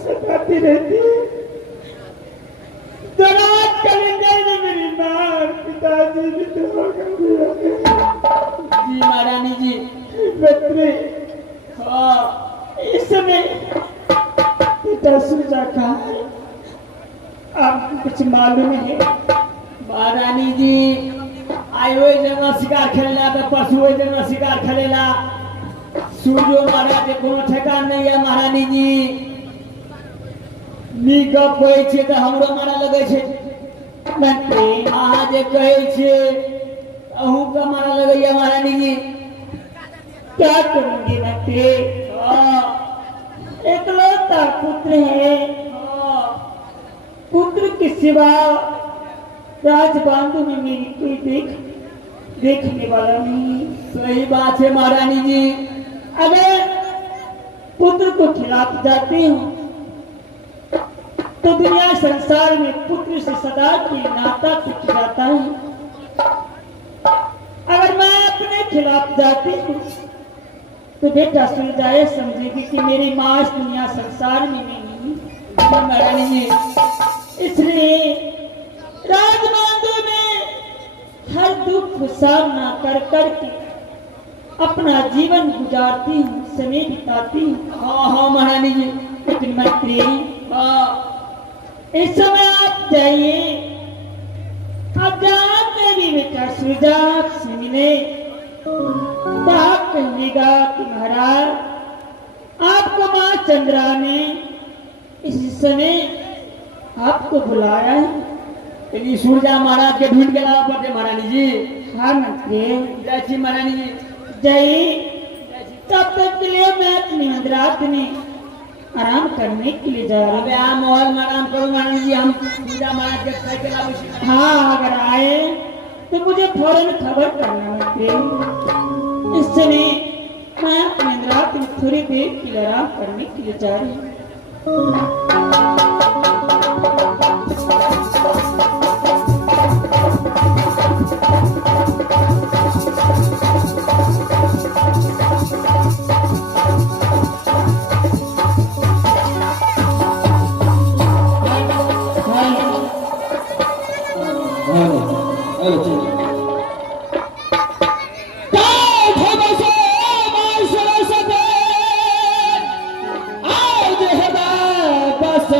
सताती रहती है। मेरी माँ पिताजी भी जी महारानी जी। बच्चे हाँ इस समय पिता सूजा कहाँ है? आपको कुछ मालूम है? महारानी जी आए हुए जगह शिकार खेलना तो पशु हुए जगह शिकार खेलेला सूर्यो महाराज के कोनो ठेकान नहीं है महारानी जी। नी गप कहै छे तो हमरो मारा लगे छे मंत्री अहाँ जे कहै छे अहू का मारा लगैया महारानी जी। क्या करूंगी मंत्री? एकलौता पुत्र है, पुत्र के सिवा राजबांधु में मेरी कोई देखने वाला नहीं। सही बात है महारानी जी। अगर पुत्र को खिलाफ जाती हूँ तो दुनिया संसार में पुत्र से सदा की नाता टूट जाता है। अगर मैं अपने खिलाफ जाती हूँ तो बेटा सुन जाए समझेगी कि मेरी माँ इस दुनिया संसार में नहीं है महारानी जी। इसलिए राजबांधु में हर दुख को सामना कर करके अपना जीवन गुजारती हूँ, समय बिताती हूँ। हाँ हाँ महारानी जी। लेकिन मंत्री हाँ इस समय आप जाइए, आप जहाँ मेरी बेटा सुजात से मिले तो आप कहिएगा कि महाराज आपको माँ चंद्रा ने इस समय आपको बुलाया है। ये सूरजा महाराज के ढूंढ के लाना पड़ते महारानी जी। हाँ मंत्री जय श्री महारानी जी। जय। तब तक के लिए मैं अपनी मंदरात में आराम करने के लिए जा रहा हूँ। अबे आप मोहल में आराम करो महारानी जी। हम सूरजा महाराज के साइकिल लाओ। हाँ अगर आए तो मुझे फौरन खबर करना मंत्री। इस समय मैं अपने रात में थोड़ी देर के लिए आराम करने के लिए जा रही हूँ। बस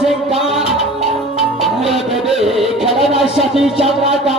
सिंह का खिलाना सती चंद्रा का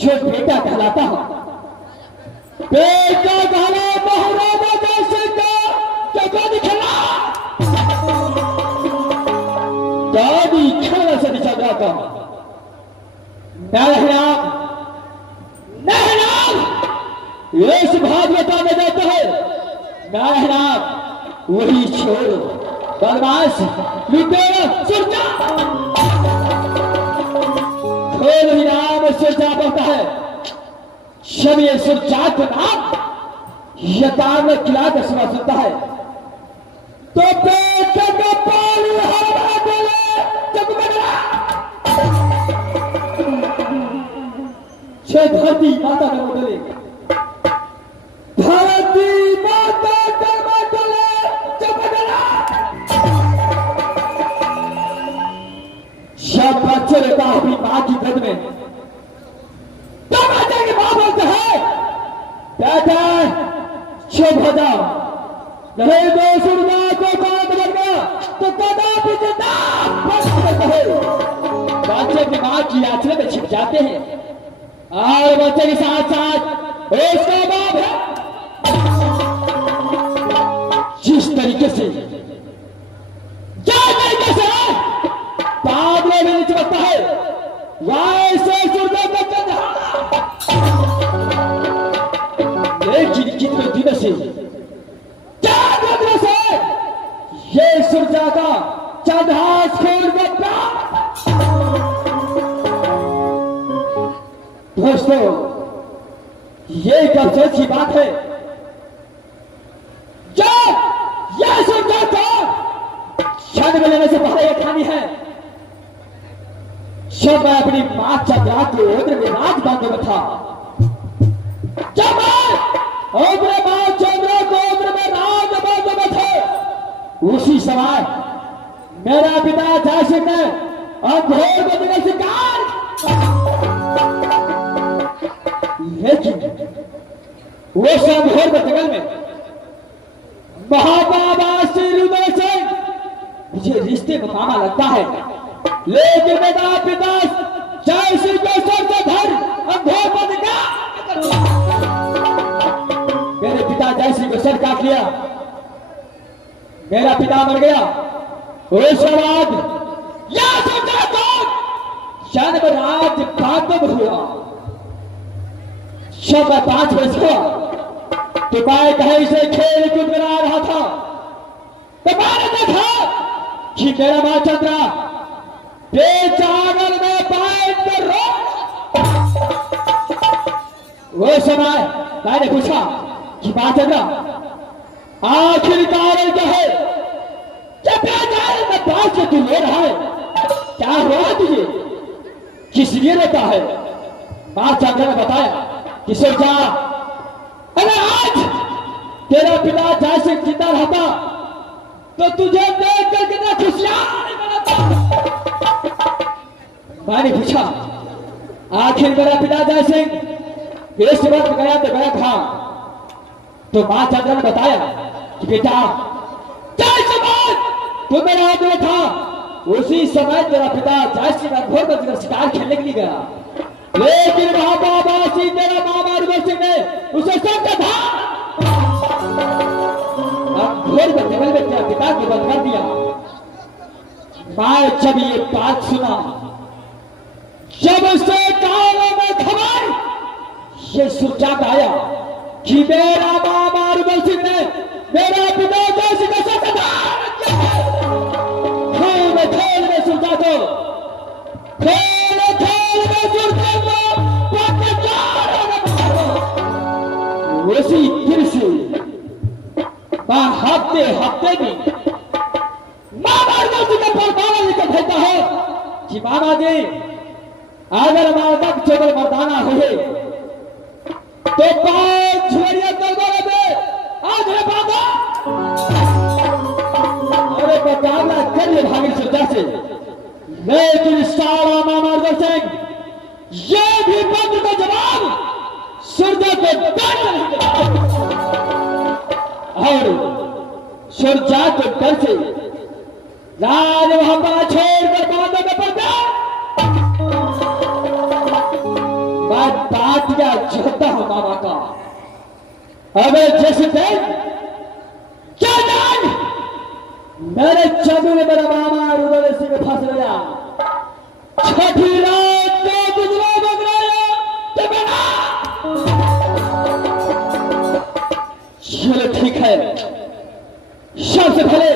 जो बेटा कहलाता हूं, बेटा कहला महाराजा जैसे का क्या दिखला दादी खेल से चल रहा था। इस भागवता में जाते हैं नारायण वही छोड़ बदमाश लुटेरा सुरजा खेल ही नाम सुरजा बोलता है। जब ये सुरजा का नाम यतान में किला का सुना सुनता है तो बेटे का पानी हरा बोले जब बदला धरती माता का बोले धरती माता का बोले जब बदला जब बच्चे रहता अपनी मां की गोद में तब आते की मां बोलते हैं बेटा चुप हो जाओ, नहीं तो सूर्य को बात बदलना तो कदापि जिंदा बच सकते हैं। बच्चे अपनी माँ की आंचल में छिप जाते हैं और बच्चे के साथ साथ उसका बाप है। जिस तरीके से बादलों में चमकता है वैसे सूर्य को चंद्रमा, लेकिन कितने दिनों से ये सूर्य का चंद्रहास खोल बता। दोस्तों ये एक अफसोस की बात है जो यह सूर्य को क्षण में लेने से पहले यह खानी है। जब मैं अपनी मां चंद्रा के उग्र में राज बांधे में था, जब मैं उग्र मां चंद्रा को उग्र में राज बांधे में थे, उसी समय मेरा पिता जयसिंह ने अंधेर को दिने शिकार, लेकिन वो अंधेर के जंगल में महाबाबा श्री हृदय सिंह मुझे रिश्ते में मामा लगता है, लेकिन मेरा पिता जयसिंह को सबसे धर अंधेर को दिखा। मेरे पिता जयसिंह को सर काट लिया, मेरा पिता मर गया। उसके बाद यह सोचा तो जन्मराज प्राप्त हुआ। जब मैं 5 वर्ष का तो मैं कहीं से खेल कूद कर आ रहा था, तो मैंने देखा कि मेरा मां चंद्रा बेचागल में बैठ कर रो। वो समय मैंने पूछा कि मां चंद्रा आखिर कारण क्या है, जब बेचागल में बैठ के तू रो रहा है, क्या हुआ तुझे, किस लिए रोता है। मां चंद्रा ने बताया कि सोचा अगर आज तेरा पिता जैसे जिंदा रहता तो तुझे देख कर कितना खुशियां मनाता। मैंने पूछा आखिर मेरा पिता जैसे इस वक्त गया तो गया था, तो मां चंद्रा ने बताया कि बेटा जैसे तू मेरा आदमी था, उसी समय तेरा पिता जैसे घोर बजकर शिकार खेलने के लिए गया, लेकिन वहां बाबा सिंह तेरा मामा हृदय सिंह ने उसे सबका था घोर जंगल में तेरा पिता को बंद कर दिया। मैं जब ये बात सुना, जब उससे कानों में खबर ये सुरजा का आया कि मेरा मामा हृदय सिंह ने मेरा पिता जैसे का सदा खेल में सुरजा को उसी दिन से मैं हफ्ते हफ्ते में मामा जी का फरमाना लेकर भेजता है कि मामा जी अगर हमारा तक केवल मर्दाना हुए तो 5 छुरिया तलवार में आज है बाबा। अरे मुकाबला कर ले भागी सुरजा से, लेकिन सारा मामा हृदय सिंह ये भी पत्र का जवाब सुरजा को नहीं देता और सुरजा को डर से राज वहां छोड़कर बांधों में पड़ गया। मैं बात क्या चाहता हूं मामा का, अगर जैसे क्या जान मेरे चंदू ने मेरा मामा हृदय सिंह में फंस गया। छठी रात को गुजरा बगराया तो बना। चलो ठीक है, सबसे पहले